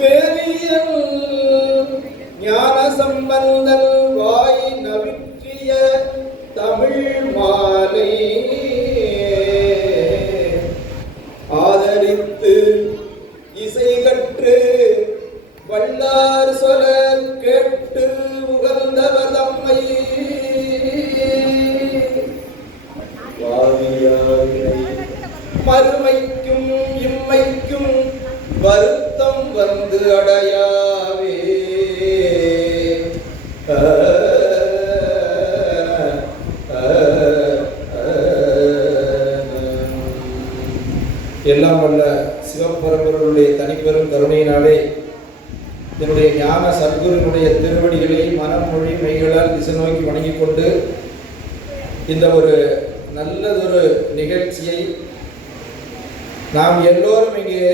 வேதியல் ஞான சம்பந்தல் வாய் நவிற்றிய தமிழ் மாலை ஆதரித்து இசை கற்று வல்லார் சொல கேட்டு உகந்தவர் தம்மை மறுமைக்கும் இம்மைக்கும் வருத்தம் வந்து அடையாவே. எல்லாம் வல்ல சிவபரம்பொருளுடைய தனிப்பெரும் கருணையினாலே என்னுடைய ஞான சத்குருனுடைய திருவடிகளை மனம் மொழி மெய்களால் திசை நோக்கி வணங்கிக் கொண்டு இந்த ஒரு நல்லதொரு நிகழ்ச்சியை நாம் எல்லோரும் இங்கே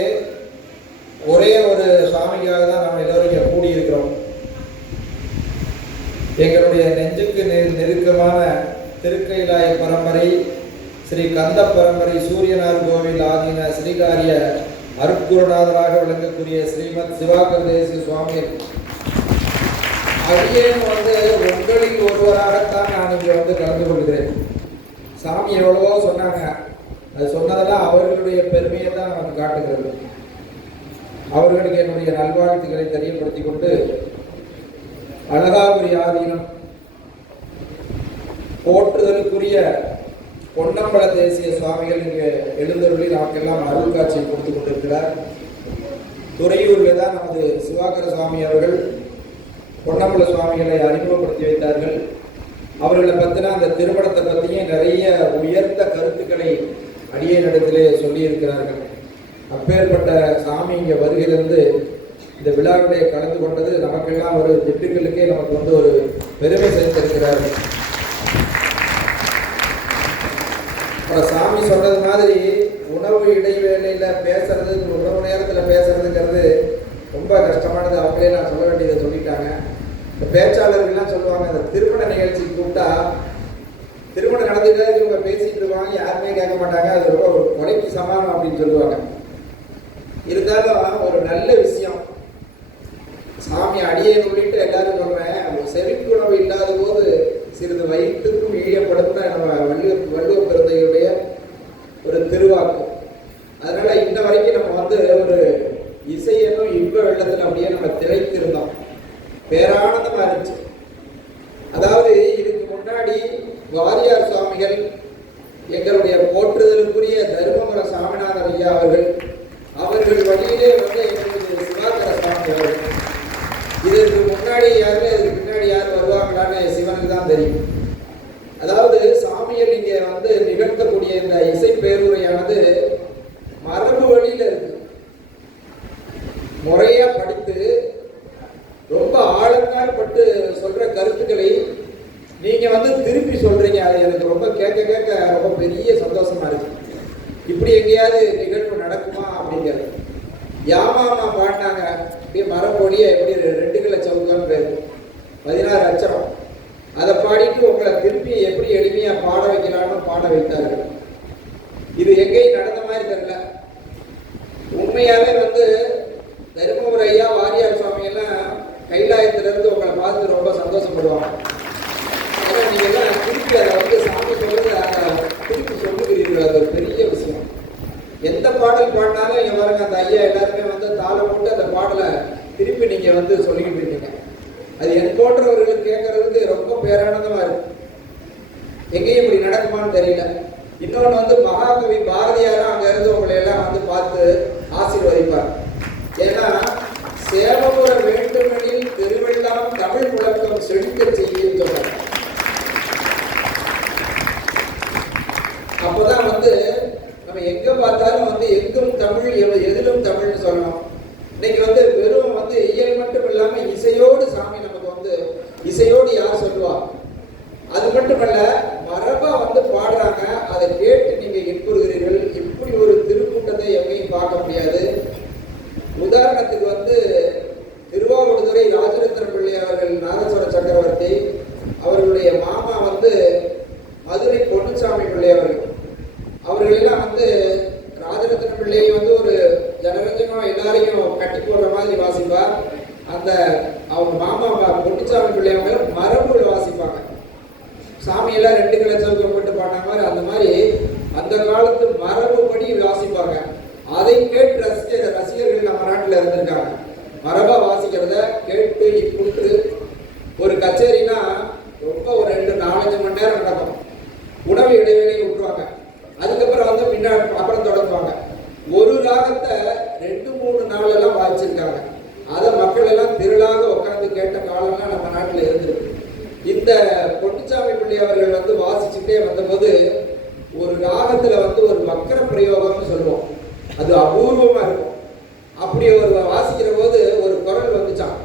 ஒரே ஒரு சுவாமிக்காக தான் நாம் எல்லோரும் இங்கே கூடியிருக்கிறோம். எங்களுடைய நெஞ்சுக்கு நெருக்கமான திருக்கைலாய பரம்பரை ஸ்ரீ கந்த பரம்பரை சூரியனார் கோவில் ஆதீன ஸ்ரீகாரிய அருட்குருநாதராக விளங்கக்கூடிய ஸ்ரீமத் சிவாகர் தேசிக சுவாமிகள் அடியேன் உங்களில் ஒருவராகத்தான் நான் இங்கே கலந்து கொள்கிறேன். சாமி எவ்வளவோ சொன்னாங்க, அது சொன்னதெல்லாம் அவர்களுடைய பெருமையை தான் நமக்கு காட்டுகிறது. அவர்களுக்கு என்னுடைய நல்வாழ்த்துக்களை தெரியப்படுத்தி கொண்டு அழகாபுரி ஆதீனம் போற்றுதலுக்குரிய பொன்னம்பல தேசிய சுவாமிகள் இங்கே எழுந்தருளி நமக்கெல்லாம் அருள் காட்சியை கொடுத்து கொண்டிருக்கிறார். துறையூரில் தான் நமது சிவாகர சுவாமி அவர்கள் பொன்னம்பல சுவாமிகளை அறிமுகப்படுத்தி வைத்தார்கள். அவர்களை பற்றின அந்த திருமணத்தை பற்றியும் நிறைய உயர்ந்த கருத்துக்களை அடியேனிடத்திலே சொல்லியிருக்கிறார்கள். அப்பேற்பட்ட சாமி இங்கே வருகிறது இந்த விழாவிலே கலந்து கொண்டது நமக்கெல்லாம் ஒரு திட்டுகளுக்கே நமக்கு ஒரு பெருமை சேர்த்திருக்கிறார்கள். சாமி சொன்னது மாதிரி உணவு இடைவேளையில் பேசுறது, உணவு நேரத்தில் பேசுறதுங்கிறது ரொம்ப கஷ்டமானது. அவங்களே நான் சொல்ல வேண்டியதை சொல்லிட்டாங்க. இந்த பேச்சாளர்கள்லாம் சொல்லுவாங்க, இந்த திருமண நிகழ்ச்சி கூப்பிட்டா திருமணம் நடந்துட்டு இவங்க பேசிட்டு இருப்பாங்க, யாருமே கேட்க மாட்டாங்க, அது ரொம்ப ஒரு கொலைக்கு சமானம் அப்படின்னு சொல்லுவாங்க. இருந்தாலும் ஒரு நல்ல விஷயம் சாமி அடியை உள்ளிட்டு எல்லாரும் சொல்றேன், செவிக்கு உணவு இல்லாத போது சிறிது வயிற்றுக்கும் ஈழப்படுத்த நம்ம வள்ளுவ பெருந்தையுடைய ஒரு திருவாக்கு. அதனால இன்ன வரைக்கும் நம்ம ஒரு இசையனும் இன்ப வெள்ளத்தில் அப்படியே நம்ம திளைத்திருந்தோம். பேரானந்தமா இருந்துச்சு. அதாவது இதுக்கு முன்னாடி வாரியார் சுவாமிகள், எங்களுடைய போற்றுதலுக்குரிய தருமபுர சாமிநாதர் ஐயா அவர்கள் வழியிலே எங்களுக்கு சிவாகர சுவாமி அவர்கள். இதற்கு முன்னாடி யாரு இதுக்கு பின்னாடி யார் வருவாங்களான்னு சிவனுக்கு தான் தெரியும். அதாவது சாமியல் இங்கே நிகழ்த்தக்கூடிய இந்த இசை பேருரையானது மரபு வழியில இருக்கு. முறையா படித்து ரொம்ப ஆழங்கால் பட்டு சொல்ற கருத்துக்களை நீங்க திருப்பி சொல்றீங்க. அது எனக்கு ரொம்ப கேட்க ரொம்ப பெரிய சந்தோஷமா இருக்கு. இப்படி எங்கேயாவது நிகழ்வு நடக்குமா அப்படிங்கிறது. யாமாமா பாடினாங்க, அப்படியே மரபொழிய எப்படி 2 கிலோ சவுக்கான்னு பேர் 16 அச்சரம். அதை பாடிட்டு உங்களை திருப்பி எப்படி எளிமையா பாட வைக்கலாம்னு பாட வைத்தார்கள். இது எங்கேயும் நடந்த மாதிரி தெரியல. உண்மையாவே தருமபுர ஐயா வாரியார் சுவாமி எல்லாம் கைலாயத்திலிருந்து உங்களை பார்த்து ரொம்ப சந்தோஷப்படுவாங்க. ஆனால் நீங்க எல்லாம் திருப்பி அதை சாமி சொல்றது திருப்பி சொல்லுகிறீர்கள். அது ஒரு பெரிய விஷயம். எந்த பாடல் பாடினாலும் இங்க பாருங்க, அந்த ஐயா எல்லாருமே தாளம் போட்டு அந்த பாடலை திருப்பி நீங்க சொல்லிக்கிட்டு இருக்கீங்க. அது என் போன்றவர்களுக்கு கேட்கறதுக்கு ரொம்ப பேரானந்தமா இருக்கு. எங்கேயும் இப்படி நடக்குமான்னு தெரியல. இன்னொன்று மகாகவி பாரதியாரும் அங்க இருந்து உங்களை எல்லாம் பார்த்து ஆசீர்வதிப்பார். ஏன்னா சேவபுர வேண்டுமெனில் திருவெல்லாம் தமிழ் முழக்கம் செழிக்க செய்யும் சொல்றாங்க. அப்பதான் நம்ம எங்க பார்த்தாலும் எங்கும் தமிழ் எதிலும் தமிழ்னு சொல்லணும். இன்னைக்கு வெறும் இயல் மட்டும் இல்லாம இசையோடு சாமி நமக்கு இசையோடு யார் சொல்லுவா, அது மட்டுமல்ல மரபா பாடுறாங்க. அதை கேட்டு நீங்க இன்புறுகிறீர்கள். இப்படி ஒரு திருக்கூட்டத்தை எங்கேயும் பார்க்க முடியாது. உதாரணத்துக்கு திருவாவடுதுறை ராஜரத்ன பிள்ளை அவர்கள், நாதஸ்வர சக்கரவர்த்தி அவர்களுடைய மாமா மதுரை பொன்னுசாமி பிள்ளை அவர்கள் எல்லாம் ராஜரத்ன பிள்ளையை ஒரு ஜனரஞ்சமா எல்லாரையும் கட்டி போடுற மாதிரி மாதிரி வாசிப்பார். அந்த அவங்க மாமா பொன்னிச்சாமி பிள்ளையவங்க மரபுகள் வாசிப்பாங்க. சாமியெல்லாம் 2 கிலச்சவுக்கு போட்டு பாடின மாதிரி அந்த மாதிரி அந்த காலத்து மரபுப்படி வாசிப்பாங்க. அதை கேட்டு ரசிகர்கள் நம்ம நாட்டில் இருந்திருக்காங்க. மரபா வாசிக்கிறத கேட்டு இப்புற்று ஒரு கச்சேரினா ரொம்ப ஒரு 2-4 மணி நேரம் நடக்கும். உணவு இடைவெளி விட்டுருவாங்க. அதுக்கப்புறம் வந்து அப்புறம் தொடங்குவாங்க. ஒரு ராகத்தை 2-3 நாளெல்லாம் வாசிச்சிருக்காங்க. அதை மக்கள் எல்லாம் திரளாக உட்கார்ந்து கேட்ட காலம்லாம் நம்ம நாட்டில் இருந்திருக்கு. இந்த பொன்னிச்சாமி பிள்ளை அவர்கள் வந்து வாசிச்சுட்டே வந்தபோது ஒரு ராகத்துல வந்து ஒரு வக்கர பிரயோகம்னு சொல்லுவோம், அது அபூர்வமா இருக்கும். அப்படி ஒரு வாசிக்கிற போது ஒரு குரல் வந்துச்சான்.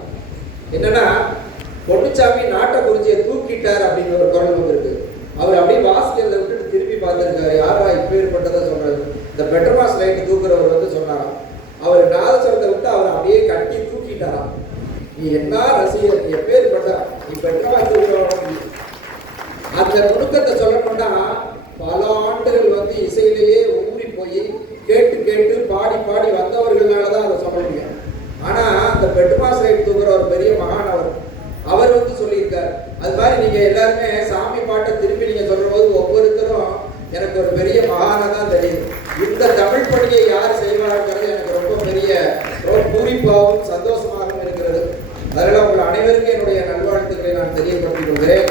என்னன்னா, பொன்னிச்சாமி நாட்டை குறிஞ்சியை தூக்கிட்டார் அப்படின்னு ஒரு குரல் வந்துருக்கு. அவர் அப்படியே வாசிக்கிறத விட்டு திருப்பி பார்த்துருக்காரு. யாரா இப்பேற்பட்டதை சொல்றாரு. இந்த பெட்ரமாஸ் லைட் தூக்குறவர் வந்து சொன்னாராம், அவர் நாதஸ்வரத்தை விட்டு அவர் அப்படியே கட்டி தூக்கிட்டாராம். நீ என்ன ரசிகர், நீ எப்பேற்பட்ட நீ பெட்ரமாஸ் தூக்குறவங்க. அந்த நுணுக்கத்தை சொல்லணும்னா பல ஆண்டுகள் வந்து இசையிலேயே ஊறி போய் கேட்டு கேட்டு பாடி பாடி வந்தவர்களால தான் அதை சொல்ல முடியும். ஆனா அந்த பெட்ரமாஸ் லைட் தூக்குற ஒரு பெரிய மகான் அவர் வந்து சொல்லியிருக்கார். அது மாதிரி நீங்க எல்லாருமே சாமி பாட்டை திரும்பி நீங்க சொல்ற போது ஒவ்வொருத்தரும் எனக்கு ஒரு பெரிய மகானா தான் தெரியும். இந்த தமிழ் பணியை யார் செய்வார்கள் எனக்கு ரொம்ப பெரிய பூரிப்பாகவும் சந்தோஷமாகவும் இருக்கிறது. அதனால உங்கள் அனைவருக்கும் என்னுடைய நல்வாழ்த்துக்களை நான் தெரியப்படுத்திக் கொள்கிறேன்.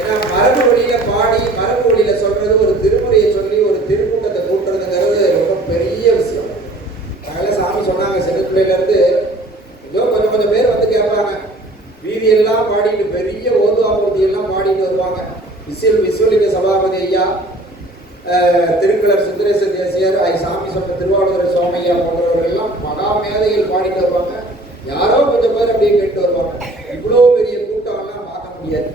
ஏன்னா மரபு வழியில பாடி மரபு வழியில சொல்றது, ஒரு திருமுறையை சொல்லி ஒரு திருக்கூட்டத்தை கூட்டுறதுங்கிறது ரொம்ப பெரிய விஷயம். அதனால சாமி சொன்னாங்க, சிறு பிள்ளையில இருந்து ஏதோ கொஞ்சம் பேர் வந்து கேட்பாங்க. வீதியெல்லாம் பாடிட்டு பெரிய ஓதுவாமூர்த்தி எல்லாம் பாடிட்டு வருவாங்க. விஸ்வலிங்க சபாபதி ஐயா, திருக்குளர் சுந்தரேச தேசியர், சாமி சொன்ன திருவாளூர் சோமையா போன்றவர்கள் எல்லாம் மகா மேதைகள் பாடிட்டு வருவாங்க. யாரோ கொஞ்சம் பேர் அப்படியே கேட்டு வருவாங்க. இவ்வளோ பெரிய கூட்டம் எல்லாம் பார்க்க முடியாது.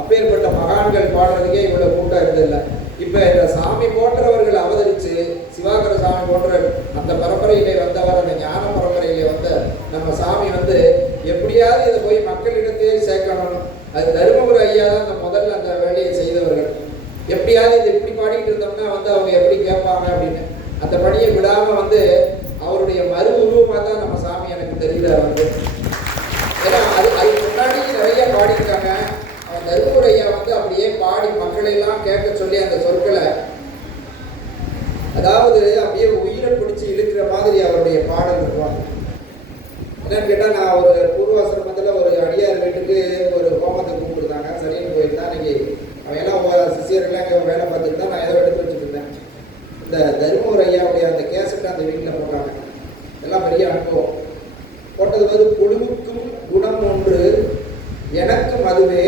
அப்பேற்பட்ட மகான்கள் பாடுறதுக்கே இவ்வளவு கூட்டம் இருந்ததில்லை. இப்ப இந்த சாமி போன்றவர்கள் அவதரிச்சு, சிவாகர சாமி போன்ற அந்த பரம்பரையிலே வந்தவர், அந்த ஞான பரம்பரையிலே வந்த நம்ம சாமி வந்து எப்படியாவது இதை போய் மக்களிடத்தையே சேர்க்கணும். அது தருமபுரி ஐயா தான் முதல்ல அந்த வேலையை செய்தவர்கள். எப்படியாவது இது இப்படி பாடிட்டு இருந்தோம்னா வந்து அவங்க எப்படி கேட்பாங்க அப்படின்னு அந்த பணியை விடாம வந்து அவருடைய மறு உருவமாக தான் நம்ம சாமி எனக்கு தெரியல வந்து. ஏன்னா அதுக்கு முன்னாடி நிறைய பாடியிருக்காங்க. தருமபுரி ஐயா வந்து அப்படியே பாடி மக்களை எல்லாம் கேட்க சொல்லி அந்த சொற்களை, அதாவது அப்படியே உயிரை பிடிச்சி இழுக்கிற மாதிரி அவருடைய பாடல் இருக்குவாங்க. என்னன்னு கேட்டா, நான் ஒரு பூர்வாசிரமத்தில் ஒரு அடியார் வீட்டுக்கு ஒரு ஹோமத்தை கூப்பிட்டுருந்தாங்க. சரின்னு போயிருந்தா இன்னைக்கு அவன் எல்லாம் சிஷியர்கள்லாம் இங்கே வேலை பார்த்துட்டு தான் நான் ஏதோ எடுத்து வச்சுட்டு இருந்தேன். இந்த தருமபுரி ஐயாவுடைய அந்த கேசட்டை அந்த வீட்டில் போட்டாங்க. எல்லாம் பெரிய அனுபவம். போட்டது வந்து குழுவுக்கும் குணம் ஒன்று எனக்கும் அதுவே,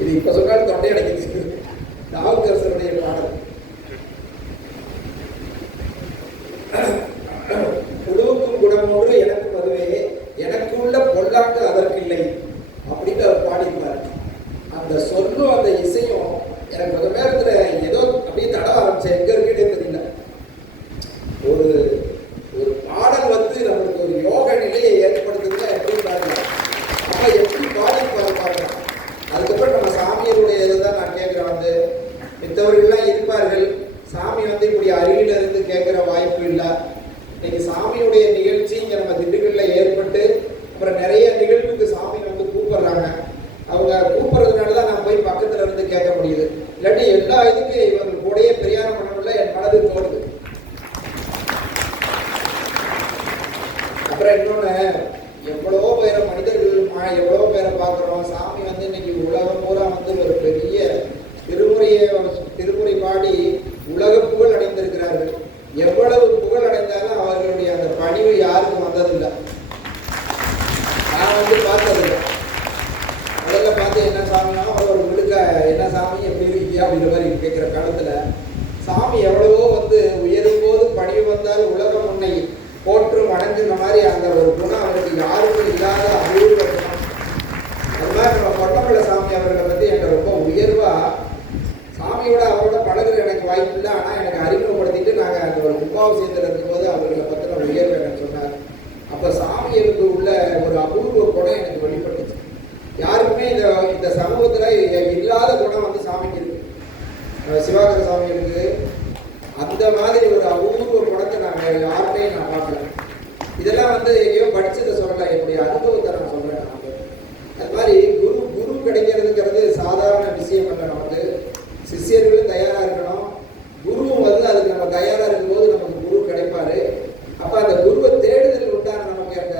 இது இப்ப சொன்னாலும் தொண்டை அடைக்குது. நாவுக்கரசருடைய பாடல். குழுவுக்கும் குணம் ஒன்று எனக்கும் அதுவே, எனக்கு உள்ள பொல்லாக்கு அதற்கு இல்லை அப்படின்னு அவர் பாடிப்பார். அந்த சொல்லும் அந்த இசையும் எனக்கு கொஞ்ச நேரத்துல ஏதோ அப்படியே தட ஆரம்பிச்சேன். எங்க இருக்குன்னே தெரியல. ஒரு ஒரு பாடல் வந்து நம்மளுக்கு ஒரு யோக நிலையை ஏற்படுத்துதுன்னா எப்படி பாருங்க, நம்ம எப்படி பாடிப்பாரு பாருங்க. அதுக்கப்புறம் நம்ம சாமியருடைய இதுதான் நான் கேட்கிறேன். வந்து மித்தவர்கள்லாம் இருப்பார்கள், சாமி வந்து இப்படி அருகில இருந்து கேட்கிற வாய்ப்பு இல்லை. இன்னைக்கு சாமியுடைய நிகழ்ச்சி இங்க நம்ம திண்டுக்கல்ல ஏற்பட்டு அப்புறம் நிறைய நிகழ்வுக்கு சாமி வந்து கூப்பிடுறாங்க. அவங்க கூப்பிடுறதுனாலதான் நான் போய் பக்கத்துல இருந்து கேட்க முடியுது. இல்லாட்டி எல்லா இதுக்கும் இவங்க கூடயே பிரயாணம் பண்ணணும்ல என் மனது தோணுது. அப்புறம் இன்னொன்னு, எவ்வளவோ பேரை மனிதர்கள் எவ்வளவோ பேரை பார்க்குறோம். சாமி வந்து இன்னைக்கு உலகம் பூரா வந்து ஒரு பெரிய திருமுறை பாடி உலக புகழ் அடைந்திருக்கிறார்கள். எவ்வளவு புகழ் அடைந்தாலும் அவர்களுடைய அந்த பணிவு யாருக்கும் வந்ததில்லை. நான் வந்து பார்த்ததில்லை. முதல்ல பார்த்து என்ன சாமினா ஒரு விடுக்க என்ன சாமி எப்படி இருக்கியா அப்படின்ற மாதிரி கேட்குற காலத்துல சாமி எவ்வளவோ வந்து உயரும் போது பணிவு வந்தால் உலகம் உன்னை போற்றும் வணங்குற மாதிரி அந்த ஒரு குணம் அவருக்கு யாருக்கும் இல்லாத அபூர்வ குணம். அது மாதிரி நம்ம பொன்னமலை சாமி அவர்களை பற்றி எனக்கு ரொம்ப உயர்வா, சாமியோட அவரோட பழகுற எனக்கு வாய்ப்பு இல்லை. ஆனால் எனக்கு அறிமுகப்படுத்திட்டு நாங்கள் அந்த ஒரு கும்பாபிஷேகத்தில் இருக்கும்போது அவர்களை பற்றின உயர்வு எனக்கு சொன்னார். அப்போ சாமிகளுக்கு உள்ள ஒரு அபூர்வ குணம் எனக்கு வெளிப்பட்டுச்சு. யாருக்குமே இந்த சமூகத்தில் இல்லாத குணம் வந்து சாமிக்கு இருக்கு. சிவாகர சாமி இருக்கு. அந்த மாதிரி ஒரு இதெல்லாம் வந்து எங்கேயோ படிச்சதை சொல்லலை, என்னுடைய அனுபவத்தை நான் சொல்றேன். அது மாதிரி குரு குரு கிடைக்கிறதுங்கிறது சாதாரண விஷயம் இல்லை. நமக்கு சிஷியர்களும் தயாரா இருக்கணும், குருவும் வந்து அதுக்கு நம்ம தயாரா இருக்கும்போது நமக்கு குரு கிடைப்பாரு. அப்ப அந்த குருவை தேடுதல் உண்டான நமக்கு அந்த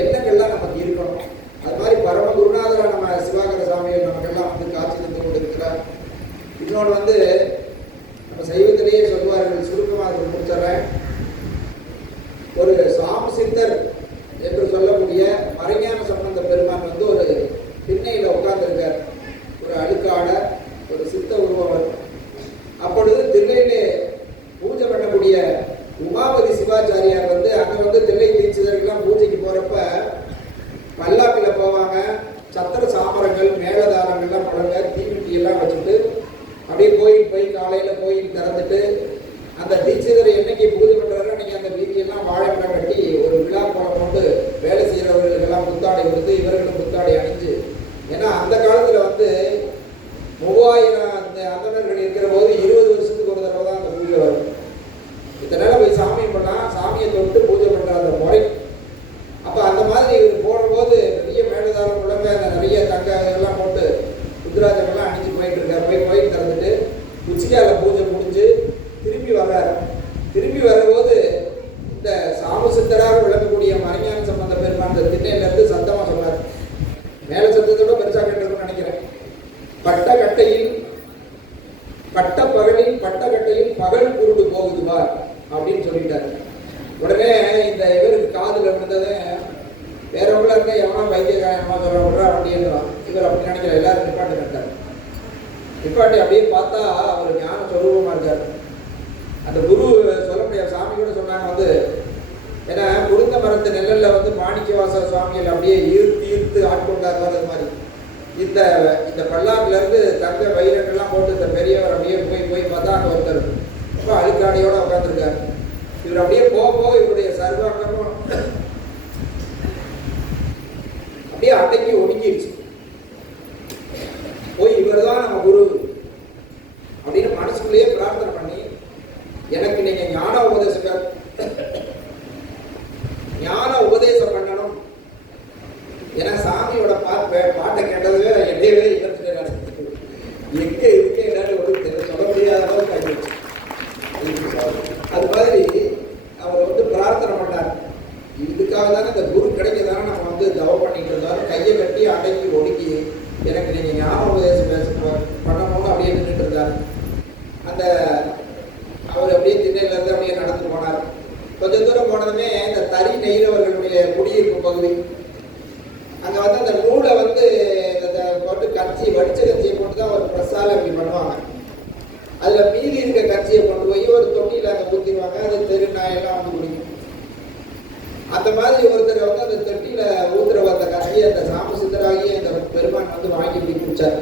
எண்ணங்கள்லாம் நமக்கு இருக்கணும். அது மாதிரி பரம குருநாதரா நம்ம சிவாகர சாமிகள் நமக்கெல்லாம் வந்து காட்சி தந்து கொண்டிருக்கிறார். இன்னொன்று வந்து நம்ம சைவத்திலேயே சொல்வார்கள், சுருக்கமாக முடிச்சிடறேன். ஒரு சாமி சித்தர் என்று சொல்லக்கூடிய மறைஞான சம்பந்த பெருமான் வந்து ஒரு திண்ணையில உட்கார்ந்துருக்கார், ஒரு அழுக்காட ஒரு சித்த உருவம். அப்பொழுது திண்ணையிலே பூஜை பண்ணக்கூடிய உமாபதி சிவாச்சாரியார் வந்து அங்க வந்து தில்லை தீட்சிதர்கள்லாம் பூஜைக்கு போறப்ப பல்லாக்கில் போவாங்க. சத்திர சாமரங்கள் மேலதாரங்கள்லாம் பழங்க தீமிட்டி எல்லாம் வச்சுட்டு அப்படியே கோயில் போய் காலையில கோயில் திறந்துட்டு அந்த தீட்சிதரை என்னைக்கு பூஜை பண்றாரோ அன்னைக்கு அந்த வீதியெல்லாம் வாழைப்பழம் கட்டி ஒரு விழா கோலம் கொண்டு வேலை செய்யறவர்களுக்கெல்லாம் புத்தாடை கொடுத்து இவர்களும் புத்தாடை அணிஞ்சு. ஏன்னா அந்த காலத்துல வந்து 3000 அந்த அந்தணர்கள் இருக்கிற போது 20 வருஷத்துக்கு ஒரு தடவை தான் அந்த பூஜை வரும். இதனால போய் சாமி பண்ணா சாமியை தொட்டு பூஜை பண்ற அந்த முறை. அப்ப அந்த மாதிரி போற போது பெரிய மேலதாரம் உடம்பு அந்த நிறைய தங்க எல்லாம் போட்டு ருத்ராஜமெல்லாம் அணிஞ்சு போயிட்டு இருக்காரு. போய் கோயில் திறந்துட்டு உச்சிக்கால பூஜை முடிஞ்சு திரும்பி வர்றாரு. திரும்பி வரும்போது இந்த சாமசித்தராக விளங்கக்கூடிய மறைஞான சம்பந்த பெருமான் அந்த திண்ணையில இருந்து சத்தமா சொன்னார். மேல சத்தத்தோட பெருசா கேட்டிருக்குன்னு நினைக்கிறேன். பட்ட கட்டையில் பட்ட பகலில் பட்ட கட்டையில் பகல் குருடு போகுதுவா அப்படின்னு சொல்லிட்டாரு. உடனே இந்த இவருக்கு காதுல இருந்தது வேறவங்களா இருந்தா எவனா வைத்தியகாரமா சொல்றா அப்படின்னு இவர் அப்படி நினைக்கிற. எல்லாரும் நிப்பாட்டு கட்டாரு. நிப்பாட்டி அப்படியே பார்த்தா அவர் ஞான சொரூபமா இருக்காரு. அந்த குரு சொல்ல முடியாது. சாமி கூட சொன்னாங்க வந்து, ஏன்னா குருந்த மரத்து நெல்லில் வந்து மாணிக்கவாச சுவாமிகள் அப்படியே ஈர்த்து ஆட்கொண்டார் வர்றது மாதிரி இந்த இந்த பல்லாக்குல இருந்து தங்க வைரங்கள்லாம் போட்டு இந்த பெரியவர் அப்படியே போய் பார்த்தா அங்கே ஒருத்தர் ரொம்ப அழுக்காடையோட உட்காந்துருக்காரு. இவர் அப்படியே போக இவருடைய சர்வாங்கமும் அப்படியே அடக்கி ஒடுங்கிடுச்சு. போய் இவர் தான் நம்ம குரு அப்படின்னு மனசுக்குள்ளேயே பிரார்த்தனை பண்ணி, எனக்கு நீங்க ஞான உபதேசம் பண்ணணும். ஏன்னா சாமியோட பாட்டை கேட்டதுவே எடையவே இழந்துட்டாரு. எங்க இருக்கேன் சொல்ல முடியாத அளவுக்கு ஆயிடுச்சு. அது மாதிரி அவர் வந்து பிரார்த்தனை பண்ணார். இதுக்காக தானே இந்த குரு கிடைக்கதானே நம்ம வந்து தவம் பண்ணிட்டு இருந்தாலும் கையை கட்டி அடக்கி ஒடுக்கி எனக்கு நீங்க ஞான உபதேசம் பண்ணணும்னு அப்படியே நின்றுட்டு இருந்தார். அந்த அவர் அப்படியே திண்ணையில இருந்து அப்படியே நடந்து போனார். கொஞ்சம் தூரம் போனதுமே இந்த தறி நெய்கிறவர்களுடைய குடியிருப்பு பகுதி, அங்க வந்து அந்த நூலை வந்து போட்டு கட்சி வடிச்ச கட்சியை போட்டு தான் ஒரு பிரசாலம் அப்படி பண்ணுவாங்க. அதுல மீதி இருக்க கட்சியை கொண்டு போய் ஒரு தொட்டியில அங்க ஊத்திடுவாங்க. அது தெரு நாயெல்லாம் வந்து குடிக்கும். அந்த மாதிரி ஒருத்தர் வந்து அந்த தொட்டியில ஊத்துற அந்த கட்சியை அந்த சாமசித்தராகி அந்த பெருமான் வந்து வாங்கி இப்படி குடிச்சார்.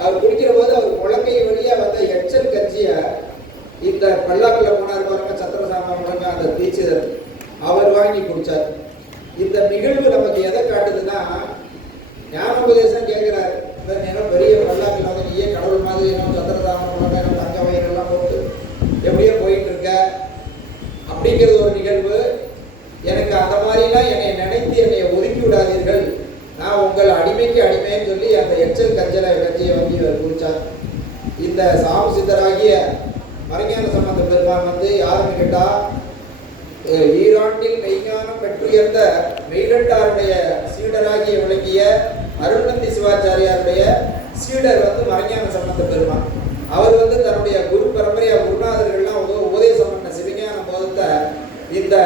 அவர் குடிக்கிற போது அவர் முழங்கை வழியா வந்த எச்சல் கட்சியை இந்த பல்லாக்குல போனார் பாருங்க, சத்திரசாம முழங்க அந்த தீட்சிதர் அவர் வாங்கி குடிச்சார். இந்த நிகழ்வு நமக்கு எதை காட்டுதுன்னா, ஞானோபதேசம் கேட்கிறாரு. பெரிய பல்லாக்குல வந்து நீயே கடவுள் மாதிரி சத்திரசாம முழங்க தங்க வயிறெல்லாம் போட்டு எப்படியோ போயிட்டு இருக்க அப்படிங்கிறது ஒரு நிகழ்வு. எனக்கு அந்த மாதிரிலாம் என்னை நினைத்து என்னை ஒதுக்கி விடாதீர்கள், நான் உங்கள் அடிமைக்கு அடிமைன்னு சொல்லி அந்த எச்சல் கட்சியை வந்து இவர் குறிச்சார். இந்த சாமி சித்தராகிய மறைஞான சம்பந்த பெருமான் வந்து யாருன்னு கேட்டா, ஈராண்டில் மெய்ஞானம் பெற்றுயர்ந்த மெய்கண்டாருடைய சீடராகிய விளங்கிய அருள்நந்தி சிவாச்சாரியாருடைய சீடர் வந்து மறைஞான சம்பந்த பெருமான். அவர் வந்து தன்னுடைய குரு பரம்பரையா குருநாதர்கள்லாம் உபதேசம் பண்ண சிவஞான போதத்தை இந்த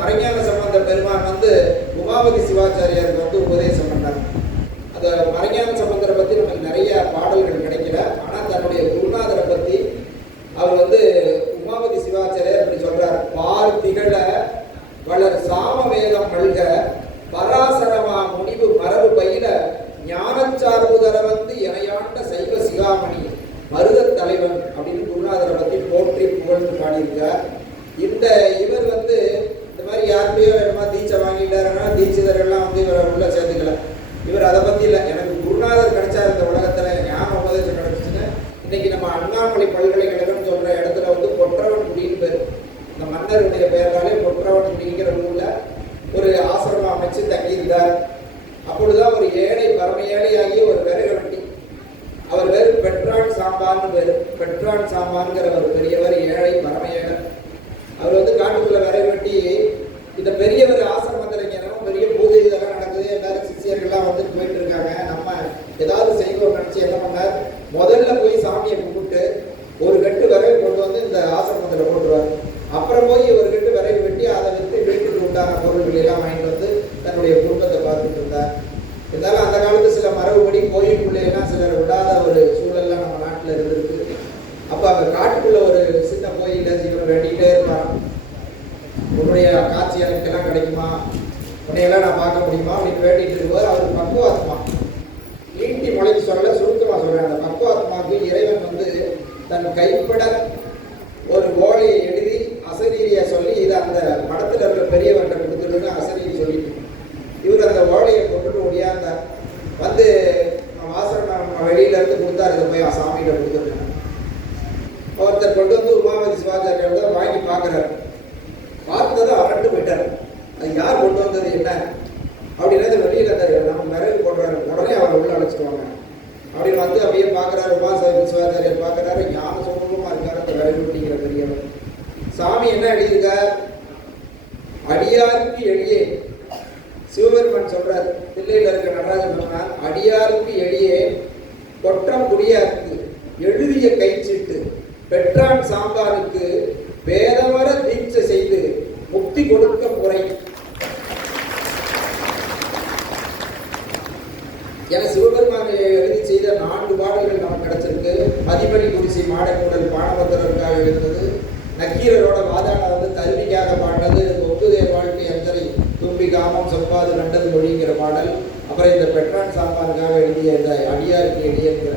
மறைஞான சம்பந்த பெருமான் வந்து உமாபதி சிவாச்சாரியாருக்கு வந்து உபதேசம் பண்ணார். அந்த மறைஞான சம்பந்தரை பத்தி நமக்கு நிறைய பாடல்கள் கிடைக்கல. ஆனா தன்னுடைய குருநாதரை பத்தி அவர் வந்து உமாபதி சிவாச்சாரியார் அப்படி சொல்றார். பார் திகழ வளர் சாம வேதம் மல்க பராசரமா முனிவு மரபு பயில ஞானச்சார்புதர வந்து இணையாண்ட சைவ சிகாமணி மருத தலைவன் அப்படின்னு குருநாதரை பத்தி போற்றி புகழ்ந்து பாடியிருக்கார். இந்த இவர் வந்து இந்த மாதிரி யாருக்கையோ வேணுமா தீட்சை வாங்கிட்டாருன்னா தீட்சிதர்கள்லாம் வந்து இவரை உள்ள சேர்த்துக்கல. இவர் அதை பத்தி இல்லை, எனக்கு குருநாதர் கிடைச்சா இந்த உலகத்துல ஞான உபதேசம் கிடைச்சிச்சுன்னு இன்னைக்கு நம்ம அண்ணாமலை பல்கலைக்கழகம் சொல்ற இடத்துல வந்து பொற்றவன் குடின்னு பேர். இந்த மன்னருடைய பெயராலே பொற்ற பார்க்க முடியுமா அப்படின்னு வேண்டிட்டு இருக்குவார். அவர் பக்குவாத்மா, நீட்டி மொழிக்கு சொல்ல சுருக்கமாக சொல்கிறேன். அந்த பக்குவாத்மாவுக்கு இறைவன் வந்து தன் கைப்பட ஒரு ஓலையை எழுதி அசரீரியா சொல்லி இதை அந்த மடத்தில் இருக்கிற பெரியவர்கிட்ட கொடுத்துட்டு அசரீரி சொல்லிட்டு இவர் அந்த ஓலையை கொண்டுட்டு ஒடியாந்தார். வந்து வாசனம் வெளியில இருந்து கொடுத்தாரு, இதை போய் சாமிகிட்ட கொடுத்துருக்காங்க. ஒருத்தர் கொண்டு வந்து உமாவதி சிவாச்சாரியார் தான் வாங்கி பார்க்குறாரு. பார்த்ததும் அரண்டு போயிட்டார். அது யார் கொண்டு வந்தது என்ன அப்படின்னா வெளியில அந்த நம்ம மிரகு போடுறாரு, உடனே அவரை உள்ள அழைச்சிக்குவாங்க அப்படின்னு வந்து அப்படியே பார்க்குறாரு. உமாவதி சிவாச்சாரியார் பார்க்குறாரு, ஞான சுமூகமாக இருக்காரு அந்த விரைவுட்டிங்கிற பெரியவர். சாமி என்ன எழுதியிருக்கார்? அடியாருக்கு எளியே. சிவபெருமான் சொல்றார், தில்லையில் இருக்க நடராஜ பெருமான், அடியாருக்கு எளியே கொற்றம் குடியாருக்கு எழுதிய கைச்சீட்டு பெற்றான் சாம்பாருக்கு வேதவர தீட்சை செய்து முக்தி கொடுக்க முறை என சிவபெருமான் எழுதி செய்த 4 பாடல்கள் நமக்கு கிடைச்சிருக்கு. மதிமணி குடிசை மாடக்கூடல் பானபத்திரருக்காக எழுந்தது, நக்கீரரோட வாதாட வந்து கல்விக்காக பாடினது, ஒப்புதே வாழ்க்கை அஞ்சரை தும்பி காமம் செவ்வாது கண்டது மொழிங்கிற பாடல். அப்புறம் இந்த பெற்றான் சாம்பாருக்காக எழுதிய இந்த அடியாருக்கு எளியங்கிற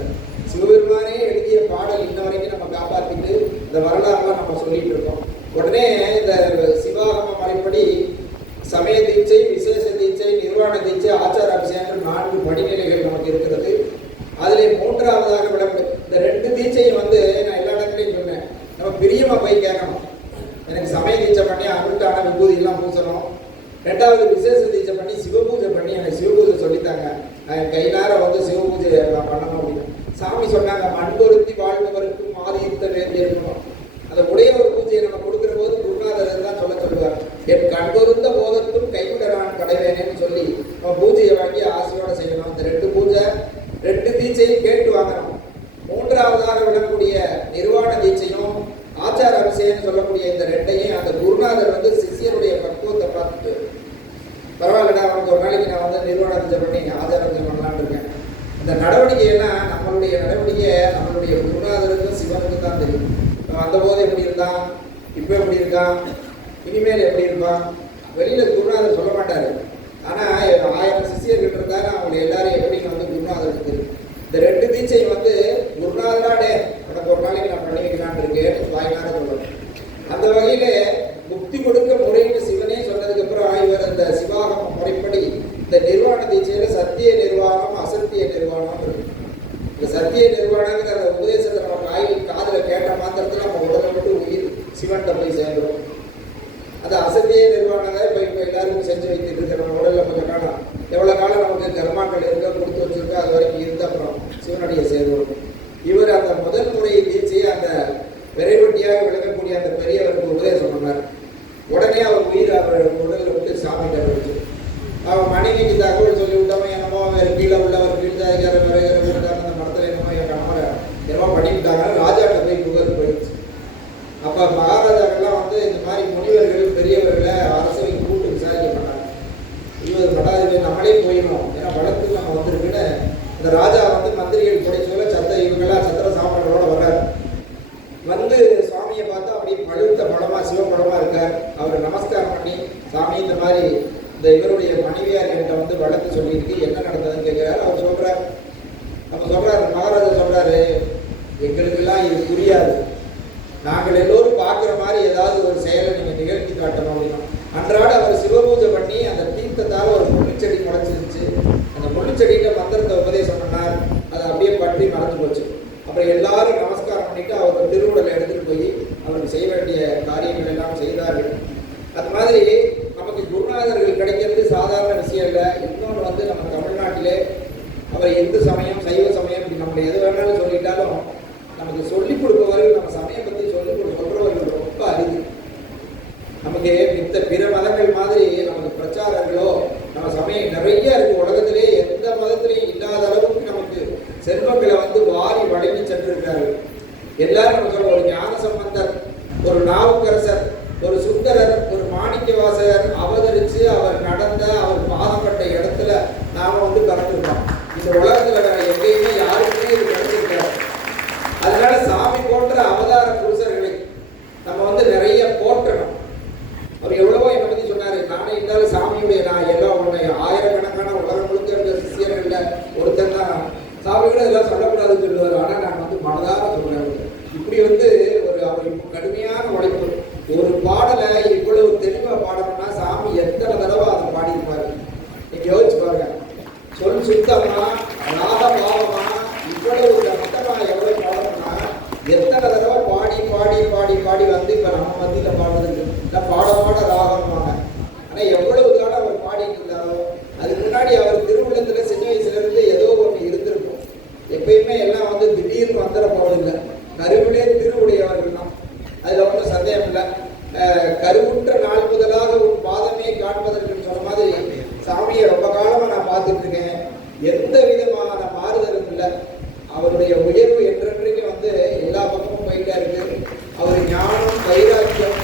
சிவபெருமானே எழுதிய பாடல் இன்ன வரைக்கும் நம்ம காப்பாற்றிட்டு இந்த வரலாறுலாம் நம்ம சொல்லிட்டு இருக்கோம். உடனே இந்த சிவாகம முறைப்படி சமய தீட்சை, விசேஷ தீட்சை, நிர்வாண தீட்சை, ஆச்சார அபிஷேகம் 4 படிநிலைகள் நமக்கு இருக்கிறது. அதிலே 3ஆவதாக விளம்பரம். இந்த 2 தீட்சையும் வந்து நான் எல்லா இடத்துலையும் சொன்னேன், நம்ம பிரியமா போய் கேட்கணும். எனக்கு சமய தீட்சை பண்ணி அருட்டான விபூதி எல்லாம் பூசணும். 2வது விசேஷ தீட்சை பண்ணி சிவபூஜை பண்ணி எனக்கு சிவபூஜை சொல்லித்தாங்க, கை நேரம் வந்து சிவபூஜை பண்ணணும் அப்படின்னு சாமி சொன்னாங்க. மண்பொருத்தி வாழ்ந்தவருக்கும் ஆதித்த வேண்டி இருக்கணும். அந்த உடைய ஒரு பூஜையை நம்ம கொடுக்குற போது குருநாதர் தான் சொல்லுவார், என் கண்பொருந்த போதற்கும் கைவிடறான் கடைவேனேன்னு சொல்லி நம்ம பூஜையை வாங்கி ஆசையோட செய்யணும். இந்த 2 பூஜை 2 தீட்சையும் கேட்டு வாங்கணும். 3ஆவதாக விடக்கூடிய நிர்வாண தீட்சையும் ஆச்சார அபிஷேகம் சொல்லக்கூடிய இந்த 2ஐயும் அந்த குருநாதர் வந்து சிஷியருடைய பக்குவத்தை பார்த்துட்டு, பரவாயில்லடா அவனுக்கு ஒரு நாளைக்கு நான் வந்து நிர்வாண தீட்சை பண்ணி ஆச்சார அபிஷேகம் பண்ணலான்னு இருக்கேன். இந்த நடவடிக்கையெல்லாம் நம்மளுடைய நடவடிக்கை நம்மளுடைய குருநாதருக்கும் சிவனுக்கும் தான் தெரியும். அந்த போது எப்படி இருந்தான், இப்போ எப்படி இருக்கான், இனிமேல் எப்படி இருப்பான், வெளியில குருநாதர் சொல்ல மாட்டாரு. ஆனா 1000 சிஷியர்கள் இருந்தாங்க, அவங்க எல்லாரும் எப்படி வந்து குருநாதருக்கு தெரியும். இந்த 2 தீட்சையும் வந்து குருநாதராடே எனக்கு ஒரு நாளைக்கு நான் பண்ணி வைக்கலான்னு இருக்கேன் வாய்நாத சொல்லணும். அந்த வகையில முக்தி கொடுக்க முறைன்னு சிவனே சொன்னதுக்கு அப்புறம் இவர் அந்த சிவாகம முறைப்படி இந்த நிர்வாண தீட்சையில சத்திய நிர்வாணம், அசத்திய நிர்வாணம் இருக்கு. இந்த சத்திய நிர்வாணங்கிற அந்த உபதேசத்தை நம்ம காதுல கேட்ட மாத்திரத்துல நம்ம உடலை விட்டு உயிர் சிவன்கிட்ட போய் சேர்ந்துடும். அது அசத்திய நிர்வாணத்தை இப்போ எல்லாருக்கும் செஞ்சு வைத்துட்டு இருக்க நம்ம உடல்ல கொஞ்சம் காலம், எவ்வளவு காலம் நமக்கு கர்மாக்கள் இருக்க கொடுத்து வச்சிருக்கோ அது வரைக்கும் இருந்த அப்புறம் சிவனுடைய சேர்ந்து இவர் அந்த முதல் முறை தீட்சையை அந்த விரைவட்டியாக விளங்கக்கூடிய அந்த பெரியவருக்கு உபதேசம் பண்ணார். உடனே அவர் உயிர் அவர் உடலில் விட்டு சாமி கண்டுபிடிச்சு அவன் மனைவிக்கு தகவல் சொல்லி விட்டவன் என்னமோ வேறு கீழே உள்ளவர் கீழ்த்தாதிகார விரைகிற அந்த மரத்தில் என்னமோ என் கணவரை என்னமோ பண்ணிவிட்டாங்க. ராஜாட்ட போய் புகழ் போயிடுச்சு. அப்போ மகாராஜாக்கெல்லாம் வந்து இந்த மாதிரி முனிவர்கள் பெரியவர்களை அரசவை கூட்டு விசாரிக்க பண்ணாங்க. 20 பட்டாதிபதி நம்மளே போயிடணும், ஏன்னா வழக்கு நம்ம வந்திருக்குன்னு இந்த ராஜா வந்து மந்திரிகள் கூட சொல்ல இவங்கெல்லாம் சத்திர சாப்பாட்டோட வர்றாரு. வந்து சுவாமியை பார்த்தா அப்படியே பழுத்த பழமா சிவப்பழமா இருக்கார். அவர் நமஸ்காரம் பண்ணி, சாமி இந்த மாதிரி இந்த இவருடைய மனைவியார் என்கிட்ட வந்து வழக்கு சொல்லியிருக்கு, என்ன நடந்ததுன்னு கேட்கிறாரு. அவர் சொல்றாரு, நம்ம சொல்றாரு, மகாராஜா சொல்றாரு, எங்களுக்கெல்லாம் இது புரியாது, நாங்கள் எல்லோரும் பார்க்குற மாதிரி ஏதாவது ஒரு செயலை நீங்கள் நிகழ்த்தி காட்டணும் அப்படின்னா. அன்றாட அவர் சிவபூஜை பண்ணி அந்த தீர்த்தத்தால் ஒரு முள்ளிச்செடி முளைச்சிருச்சு. அந்த முள்ளிச்செடியில மந்திரத்தை உபதேசம் பண்ணார். அது அப்படியே பற்றி மறந்து போச்சு. அப்புறம் எல்லாரும் நமஸ்காரம் பண்ணிட்டு அவர் திருவுடலை எடுத்துட்டு போய் அவருக்கு செய்ய வேண்டிய காரியங்கள் எல்லாம் செய்தார்கள். அது மாதிரி நமக்கு குருநாதர்கள் கிடைக்கிறது சாதாரண விஷயம் இல்லை. இன்னொன்று வந்து நம்ம தமிழ்நாட்டிலே அவர் இந்து சமயம், சைவ சமயம், நம்ம எது வேணாலும் சொல்லிட்டாலும் நமக்கு சொல்லிக் கொடுப்பவர்கள், நம்ம சமயம் பற்றி சொல்றவர்கள் ரொம்ப அரிது. நமக்கு மித்த பிற மதங்கள் மாதிரி நமக்கு பிரச்சாரங்களோ நம்ம சமயம் நிறைய இருக்கு. உலகத்திலே எந்த மதத்திலையும் இல்லாத அளவுக்கு நமக்கு செல்வங்களை வந்து வாரி வழங்கி சென்றிருக்கார்கள். எல்லாரும் நம்ம சொல்ல, ஒரு ஞான சம்பந்தர், ஒரு நாவுக்கரசர், ஒரு சுந்தரர், ஒரு மாணிக்க வாசகர் அவதரிச்சு அவர் நடந்த அவர் பாதப்பட்ட இடத்துல நாம வந்து கலந்துருக்கோம். இந்த உலகத்துல வேற எங்கேயுமே யாருக்குமே இது கிடைச்சிருக்காரு. அதனால சாமி போன்ற அவதார புருஷர்களை நம்ம வந்து நிறைய போற்றணும். அவர் எவ்வளவோ என்னை பத்தி சொன்னாரு. நானே இருந்தாலும் சாமியுடைய நான் எல்லாம் உன்னை நம்ம மத்தியில் பாடுறதுக்கு இல்லை பாட பாட ராகம்வாங்க. ஆனால் எவ்வளவு காலம் அவர் பாடிட்டு இருந்தாலும் அதுக்கு முன்னாடி அவர் திருவுள்ளத்தில் சின்ன வயசுலேருந்து ஏதோ ஒன்று இருந்திருக்கும். எப்பயுமே எல்லாம் வந்து திடீர்னு வந்துட போவதில்லை. கருவிலே திருவுடையவர்கள் தான், அதில் ஒன்றும் சந்தேகம் இல்லை. கருவுற்ற நாள் முதலாக உன் பாதமே காண்பதற்கு சொன்ன மாதிரி சாமியை ரொம்ப காலமாக நான் பார்த்துட்டு இருக்கேன். எந்த விதமான மாறுதலும் இல்லை. அவருடைய உயர்வு என்றென்றைக்கு வந்து எல்லா பக்கமும் போயிட்டா இருக்கு. அவர் ஞானம் வைராக்கியம்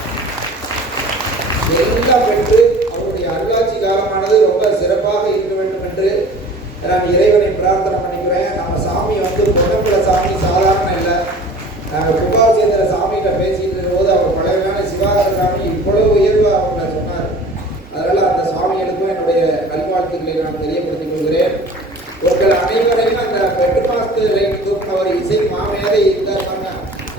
எல்லாம் பெற்று அவருடைய அருளாட்சி காலமானது ரொம்ப சிறப்பாக இருக்க வேண்டும் என்று நான் இறைவனை பிரார்த்தனை பண்ணிக்கிறேன். நம்ம சாமி வந்து பொன்னம்பல சாமி சாதாரண இல்லை. குபாசேந்திர சாமிகிட்ட பேசிட்டு இருக்கும்போது அவர் பழையமான சிவாகர சாமி இவ்வளவு உயர்வு அவங்க சொன்னார். அதனால அந்த சுவாமிகளுக்கும் என்னுடைய நல்வாழ்த்துக்களை நான் தெரியப்படுத்திக் கொள்கிறேன். உங்கள் அனைவரையும் அந்த 8 மாதத்து தூக்கினவர் இசை மாமையாரே இருந்தாங்க.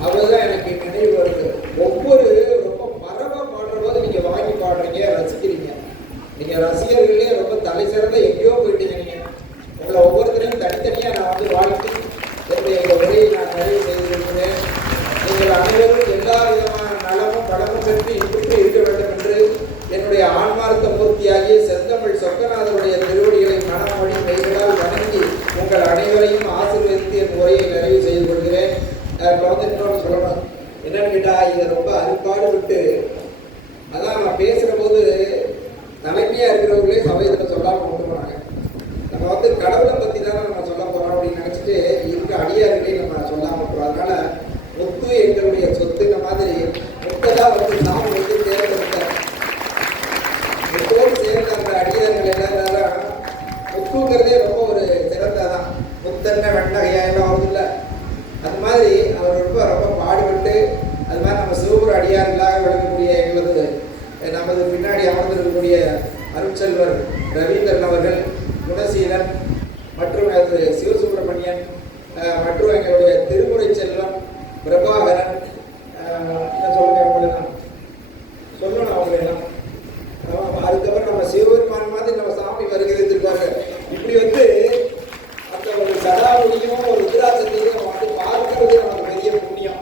அவர் தான் எனக்கு நினைவு வருது. ஒவ்வொரு ரொம்ப மரபா பாடுற போது நீங்க வாங்கி பாடுறீங்க, ரசிக்கிறீங்க. நீங்க ரசிகர்களே ரொம்ப தலை சிறந்த எங்கேயோ போயிட்டீங்க. நீங்க உங்களை ஒவ்வொருத்தரையும் தனித்தனியா நான் வந்து வாழ்த்து என்னுடைய உரையை நான் நிறைவு செய்திருக்கிறேன். நீங்கள் அனைவரும் எல்லா விதமான நலமும் பலமும் பெற்று இன்புற்று இருக்க வேண்டும் என்று என்னுடைய ஆன்மார்த்த மூர்த்தியாகிய செந்தமிழ் சொக்கநாதருடைய திருவடிகளை மனமொழி கைகளால் வணங்கி உங்கள் அனைவரையும் ஆசீர்வதித்து என் உரையை நிறைவு செய்து கொள்கிறேன். இன்னொன்று சொல்லணும் என்னன்னு கேட்டா, இதை ரொம்ப அருப்பாடு விட்டு அதான் நான் பேசுற போது தலைமையா இருக்கிறவங்களே சமயத்தில் சொல்லாமல் கொண்டு போனாங்க. நம்ம வந்து கடவுளை பத்தி தானே நம்ம சொல்ல போறோம் அப்படின்னு நினைச்சிட்டு இருக்க அடியார்களே நம்ம சொல்லாம போறோம். அதனால முத்து எங்களுடைய சொத்து இந்த மாதிரி முத்ததான் வந்து சாமி வந்து தேர்ந்தெடுத்தார். முத்தோடு சேர்ந்த அந்த அடியார்கள் எல்லாரும் முத்துங்கிறதே ரொம்ப ஒரு சிறந்ததான். முத்தன்ன வெண்ணகையா எல்லாம் வருது இல்லை, அது மாதிரி அவர் ரொம்ப ரொம்ப பாடுபட்டு அது மாதிரி நம்ம சிவபுர அடியார்களாக விளங்கக்கூடிய எங்களது நமது பின்னாடி அமர்ந்திருக்கக்கூடிய அருட்செல்வர் ரவீந்திரன் அவர்கள், குணசீலன் மற்றும் அது சிவசுப்பிரமணியன் மற்றும் எங்களுடைய திருமுறை செல்வம் பிரபாகரன் சொல்லுங்க அவங்களெல்லாம் சொல்லணும். அவங்களெல்லாம் அதுக்கப்புறம் நம்ம சிவபெருமான் மாதிரி நம்ம சாமி வருகிறதுக்காக இப்படி வந்து அந்த ஒரு சதாவளியும் ஒரு ருத்ராட்சத்தையும் வந்து பார்க்கறது நமக்கு பெரிய புண்ணியம்.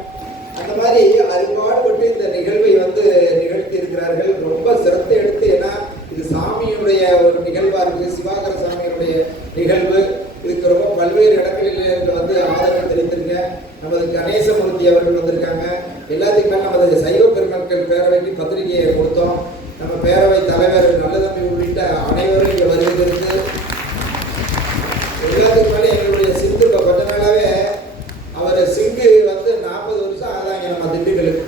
அந்த மாதிரி அரும்பாடுபட்டு இந்த நிகழ்வை வந்து நிகழ்த்தி இருக்கிறார்கள். ரொம்ப சிரத்தை எடுத்து, ஏன்னா இது சாமியுடைய ஒரு நிகழ்வா இருக்கு, சிவாகர சாமியுடைய நிகழ்வு. இதுக்கு ரொம்ப பல்வேறு இடங்களில் வந்து ஆதரவு தெரிவித்திருங்க. நமது கணேசமூர்த்தி அவர்கள் வந்திருக்காங்க. எல்லாத்துக்குமே நமது சைவ பெருமக்கள் பேரவைக்கு பத்திரிகையை கொடுத்தோம். நம்ம பேரவை தலைவர் நல்லதம்பி உள்ளிட்ட அனைவரும் இங்கே வருவதற்கு எல்லாத்துக்கு மேலே எங்களுடைய சிந்து கொஞ்ச நாளாவே அவர் சிங்கு வந்து 40 வருஷம் ஆதாங்க நம்ம திண்டுக்கலுக்கு.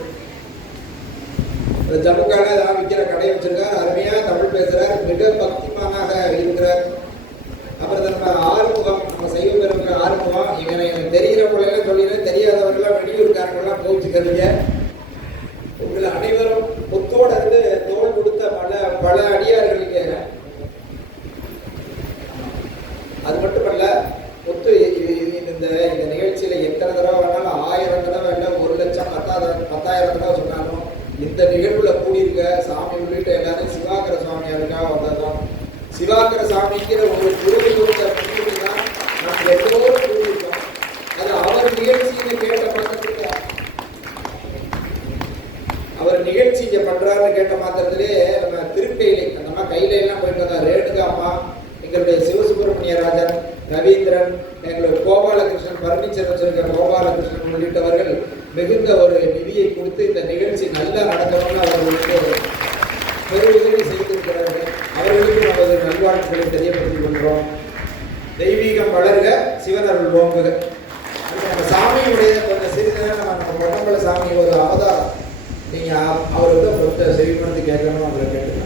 ஜம்முக்கான ஏதாவது விற்கிற கடை வச்சிருக்கார். அருமையா தமிழ் பேசுறார், மிக பக்திமானாக இருக்கிறார். அப்புறம் நம்ம ஆறுமுகம், நம்ம சைவ பெருமக்கள் ஆறுமுகம், இவனை எனக்கு தெரிகிறவங்களெல்லாம் சொல்லிடுறேன், தெரியாதவர்கள்லாம் வெளியூர்காரங்களாம் கோவிச்சுக்கிறீங்க. உங்களை அனைவரும் முத்தோட இருந்து தோல் கொடுத்த பல அடியார்கள் இங்க. அது மட்டுமல்ல, முத்து இந்த நிகழ்ச்சியில எத்தனை தடவை வேணாலும் 1000 தடவை இல்லை, 1,00,000 10,000 தடவை சொன்னாலும் இந்த நிகழ்வுல கூடியிருக்க சாமி உள்ளிட்ட எல்லாரும் சிவாகர சுவாமியாருக்காக வந்ததுதான். சிவாகர சாமிங்கிற ஒரு குருவி கொடுத்த முன்னுக்கு தான் நம்ம எல்லோரும் கூடியிருக்கோம். அது அவர் நிகழ்ச்சியை கேட்ட மாத்திரத்துல, அவர் நிகழ்ச்சி இங்க பண்றாருன்னு கேட்ட மாத்திரத்திலே நம்ம திருக்கையிலே அந்த மாதிரி கையில எல்லாம் போயிட்டு வந்தா ரேணுகா அம்மா, எங்களுடைய சிவசுப்பிரமணிய ராஜன், ரவீந்திரன், எங்களுடைய கோபாலகிருஷ்ணன், பர்னிச்சர் வச்சிருக்க கோபாலகிருஷ்ணன் உள்ளிட்டவர்கள் மிகுந்த ஒரு நிதியை கொடுத்து இந்த நிகழ்ச்சி நல்லா நடக்கணும்னு அவர்களுக்கு பெருவுதவி செய்திருக்கிறார்கள். அவர்களுக்கு நமது நல்வாழ்த்துக்களை தெரியப்படுத்திக் கொள்கிறோம். தெய்வீகம் வளர்க, சிவனருள் ஓங்குக. நம்ம சாமியுடைய கொஞ்சம் சிறிது நம்ம பொன்னம்பல சாமி ஒரு அவதாரம். நீங்க அவர்கிட்ட செவிப்படுத்தி கேட்கணும், அவரை கேட்டு